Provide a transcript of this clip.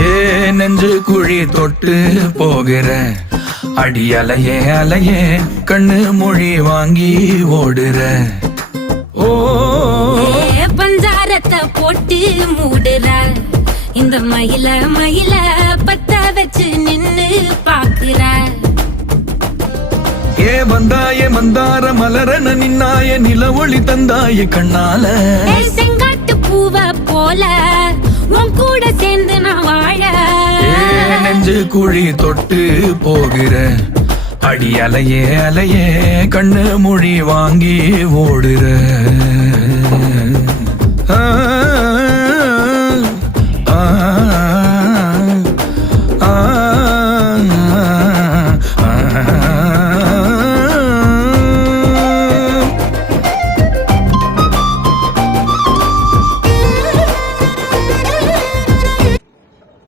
ஏ நெஞ்சு குழி தொட்டு போகிற அடி அலையே அலையே கண்ணு மொழி வாங்கி ஓடுற. ஓ பஞ்சாரத்தை போட்டு மூடுற இந்த மயில மயில பத்த வச்சு நின்னு பாக்குற. ஏ வந்தாய மந்தார மலரன நின்னாய நில ஒளி தந்தாய கண்ணால. செங்காட்டு பூவ போல உன் கூட சேர்ந்து நான் வாழ. நெஞ்சு குழி தொட்டு போகிற அடி அலையே அலையே கண்ணு மொழி வாங்கி ஓடுற. ஆ ஆ